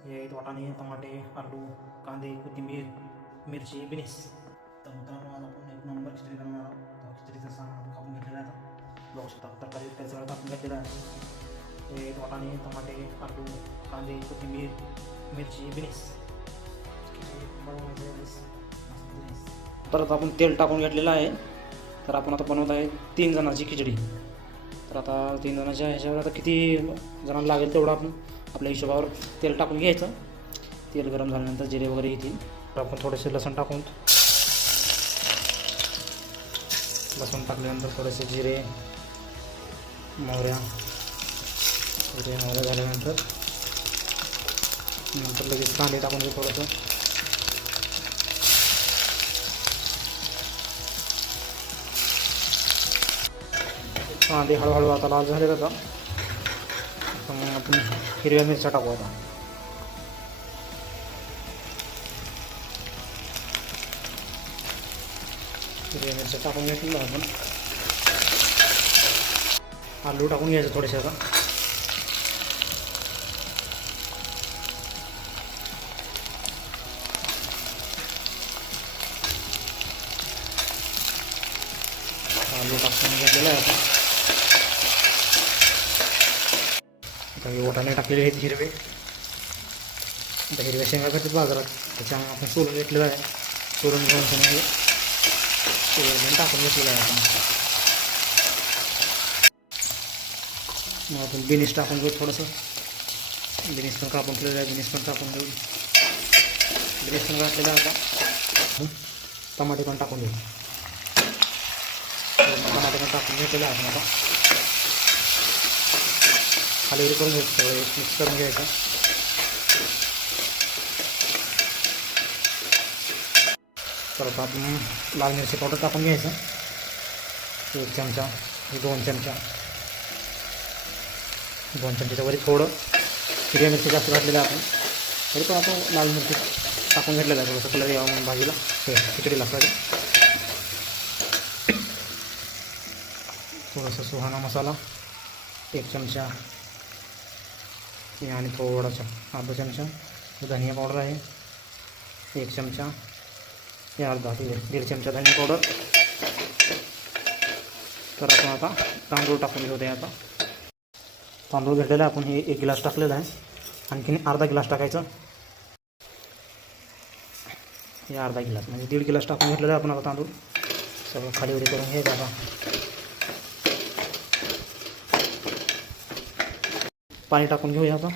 हे आहेत वाटाणे, टमाटे, आलू, कांदे, कोथिंबीर, मिरची, बिनीस. तर मित्रांनो आज आपण एक नंबर खिचडी बनवणार आहोत. खिचडीचं सामान आपण कापून घेतलेलं आहे. आता बघू शकता तरकारी सगळं कापून घेतलेलं आहे. हे आहेत वाटाणे, टमाटे, आलू, कांदे, कोथिंबीर, मिरची, बिनीस. परत आपण तेल टाकून घेतलेलं आहे. तर आपण आता बनवत आहे 3 जणांची खिचडी. तर आता 3 जणांच्या ह्याच्यावर आता किती जणांना लागेल तेवढं आपण आपल्या हिशोबावर तेल टाकून घ्यायचं. तेल गरम झाल्यानंतर जिरे वगैरे येतील. तर आपण थोडेसे लसूण टाकून लसूण टाकल्यानंतर थोडेसे जिरे मोहऱ्या झाल्यानंतर लगेच कांदे टाकून घेऊ थोडंसं. कांदे हळूहळू आता लाल झाले आता मग आपण हिरव्या मिरच्या टाकू. आता हिरव्या मिरच्या टाकून घेतलेलं आपण आलू टाकून घ्यायचं थोडेसे. आता आलू टाकून घेतलेलं आहे. आता वाटाणे टाकलेले आहेत हिरवे. आता हिरव्या शेंगा करतात बाजारात, त्याच्यामुळे आपण सोलून घेतलेलं आहे. सोलून घेऊन टाकून घेतलेलं आहे. मग आपण बिनीस टाकून घेऊ थोडंसं. बिनीस पण कापून ठेवलेलं आहे. बिनीस पण टाकून घेऊ. बिनीस पण घातलेलं आहे. आता टमाटे पण टाकून घेऊ. टमाटे पण टाकून घेतलेलं आहे. आपण आता खाली करून घ्यायचं, सगळं मिक्स करून घ्यायचं. परत आपण लाल मिरची पावडर टाकून घ्यायचं 1 चमचा, 2 चमचा. 2 चमच्याच्या वरी थोडं हिरव्या मिरची जास्त घातलेलं आहे आपण. तरी पण आपण लाल मिरची टाकून घेतलेलं आहे. थोडंसं कलर यावं म्हणून भाजीला खिचडीला लागतं. थोडासा सुहाना मसाला 1 चमचा आणि थोडासा अर्धा चमचा धनिया पावडर आहे. 1 चमचा हे अर्धा ते 1.5 चमचा धनिया पावडर. तर आपण आता तांदूळ टाकून घेऊ. आता तांदूळ घेतलेला आपण हे 1 गिलास टाकलेला आहे. आणखीन अर्धा गिलास टाकायचं. हे अर्धा गिलास म्हणजे 1.5 गिलास टाकून घेतलेला आहे आपण. आता तांदूळ सगळं खालीवरी करून घ्यायचं. आता पाणी टाकून घेऊया. आता